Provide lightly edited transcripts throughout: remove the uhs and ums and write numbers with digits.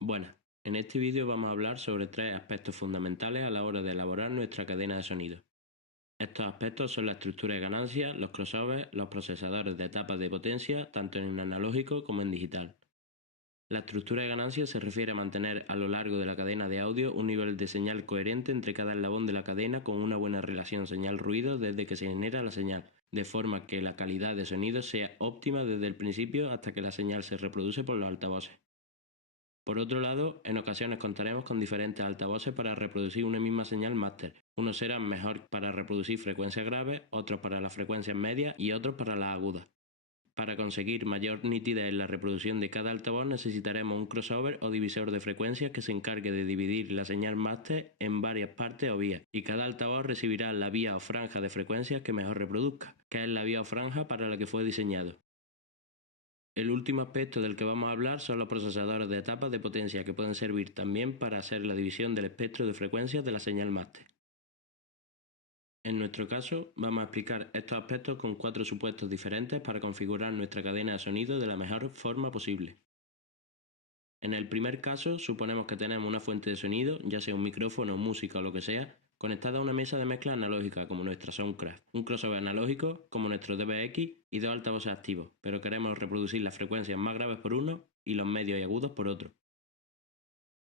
Buenas, en este vídeo vamos a hablar sobre tres aspectos fundamentales a la hora de elaborar nuestra cadena de sonido. Estos aspectos son la estructura de ganancias, los crossovers, los procesadores de etapas de potencia, tanto en analógico como en digital. La estructura de ganancias se refiere a mantener a lo largo de la cadena de audio un nivel de señal coherente entre cada eslabón de la cadena con una buena relación señal-ruido desde que se genera la señal, de forma que la calidad de sonido sea óptima desde el principio hasta que la señal se reproduce por los altavoces. Por otro lado, en ocasiones contaremos con diferentes altavoces para reproducir una misma señal máster. Unos serán mejor para reproducir frecuencias graves, otros para las frecuencias medias y otros para las agudas. Para conseguir mayor nitidez en la reproducción de cada altavoz necesitaremos un crossover o divisor de frecuencias que se encargue de dividir la señal máster en varias partes o vías, y cada altavoz recibirá la vía o franja de frecuencias que mejor reproduzca, que es la vía o franja para la que fue diseñado. El último aspecto del que vamos a hablar son los procesadores de etapas de potencia, que pueden servir también para hacer la división del espectro de frecuencias de la señal máster. En nuestro caso, vamos a explicar estos aspectos con 4 supuestos diferentes para configurar nuestra cadena de sonido de la mejor forma posible. En el primer caso, suponemos que tenemos una fuente de sonido, ya sea un micrófono, música o lo que sea, conectada a una mesa de mezcla analógica como nuestra Soundcraft, un crossover analógico como nuestro DBX y dos altavoces activos, pero queremos reproducir las frecuencias más graves por uno y los medios y agudos por otro.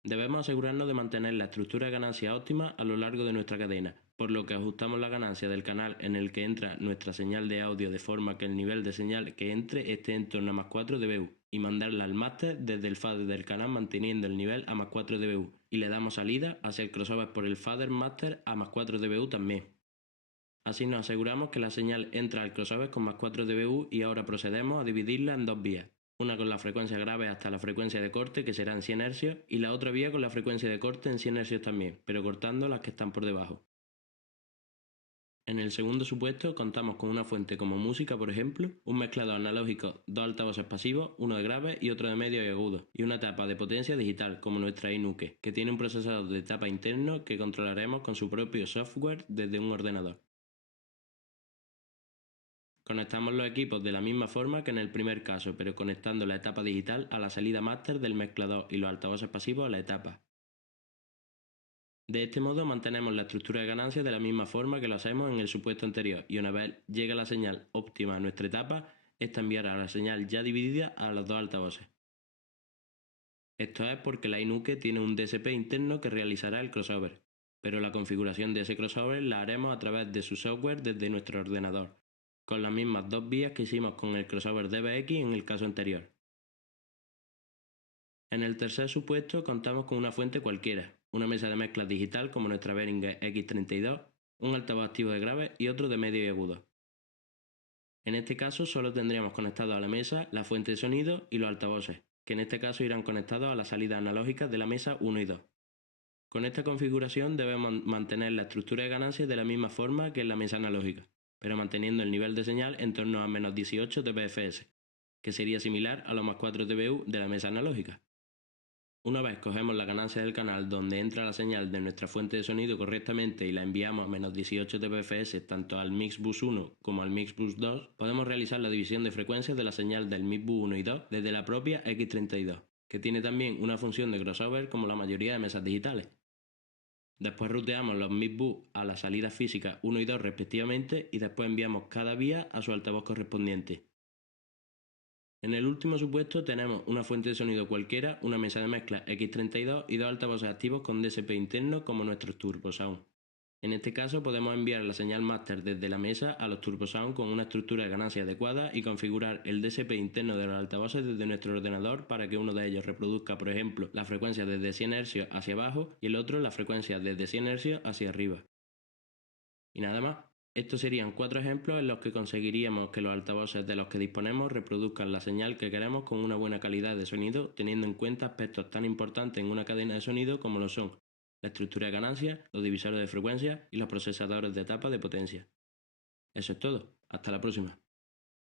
Debemos asegurarnos de mantener la estructura de ganancia óptima a lo largo de nuestra cadena, por lo que ajustamos la ganancia del canal en el que entra nuestra señal de audio de forma que el nivel de señal que entre esté en torno a más 4 dBu, y mandarla al máster desde el fader del canal manteniendo el nivel a más 4 dBu, y le damos salida hacia el crossover por el fader máster a más 4 dBu también. Así nos aseguramos que la señal entra al crossover con más 4 dBu y ahora procedemos a dividirla en dos vías. Una con la frecuencia grave hasta la frecuencia de corte, que será en 100 Hz, y la otra vía con la frecuencia de corte en 100 Hz también, pero cortando las que están por debajo. En el segundo supuesto contamos con una fuente como música, por ejemplo, un mezclador analógico, dos altavoces pasivos, uno de grave y otro de medio y agudo, y una etapa de potencia digital como nuestra iNuke, que tiene un procesador de etapa interno que controlaremos con su propio software desde un ordenador. Conectamos los equipos de la misma forma que en el primer caso, pero conectando la etapa digital a la salida máster del mezclador y los altavoces pasivos a la etapa. De este modo mantenemos la estructura de ganancias de la misma forma que lo hacemos en el supuesto anterior, y una vez llega la señal óptima a nuestra etapa, esta enviará la señal ya dividida a los dos altavoces. Esto es porque la iNuke tiene un DSP interno que realizará el crossover, pero la configuración de ese crossover la haremos a través de su software desde nuestro ordenador, con las mismas dos vías que hicimos con el crossover DBX en el caso anterior. En el tercer supuesto contamos con una fuente cualquiera, una mesa de mezclas digital como nuestra Behringer X32, un altavoz activo de grave y otro de medio y agudo. En este caso solo tendríamos conectado a la mesa la fuente de sonido y los altavoces, que en este caso irán conectados a las salidas analógicas de la mesa 1 y 2. Con esta configuración debemos mantener la estructura de ganancias de la misma forma que en la mesa analógica, pero manteniendo el nivel de señal en torno a menos 18 dBFS, que sería similar a los más 4 dBu de la mesa analógica. Una vez cogemos la ganancia del canal donde entra la señal de nuestra fuente de sonido correctamente y la enviamos a menos 18 dBFS tanto al Mixbus 1 como al Mixbus 2, podemos realizar la división de frecuencias de la señal del Mixbus 1 y 2 desde la propia X32, que tiene también una función de crossover como la mayoría de mesas digitales. Después ruteamos los Mixbus a las salidas físicas 1 y 2 respectivamente y después enviamos cada vía a su altavoz correspondiente. En el último supuesto tenemos una fuente de sonido cualquiera, una mesa de mezcla X32 y dos altavoces activos con DSP interno como nuestros TurboSound. En este caso podemos enviar la señal máster desde la mesa a los TurboSound con una estructura de ganancia adecuada y configurar el DSP interno de los altavoces desde nuestro ordenador para que uno de ellos reproduzca, por ejemplo, la frecuencia desde 100 Hz hacia abajo y el otro la frecuencia desde 100 Hz hacia arriba. Y nada más. Estos serían 4 ejemplos en los que conseguiríamos que los altavoces de los que disponemos reproduzcan la señal que queremos con una buena calidad de sonido, teniendo en cuenta aspectos tan importantes en una cadena de sonido como lo son la estructura de ganancias, los divisores de frecuencia y los procesadores de etapa de potencia. Eso es todo. Hasta la próxima.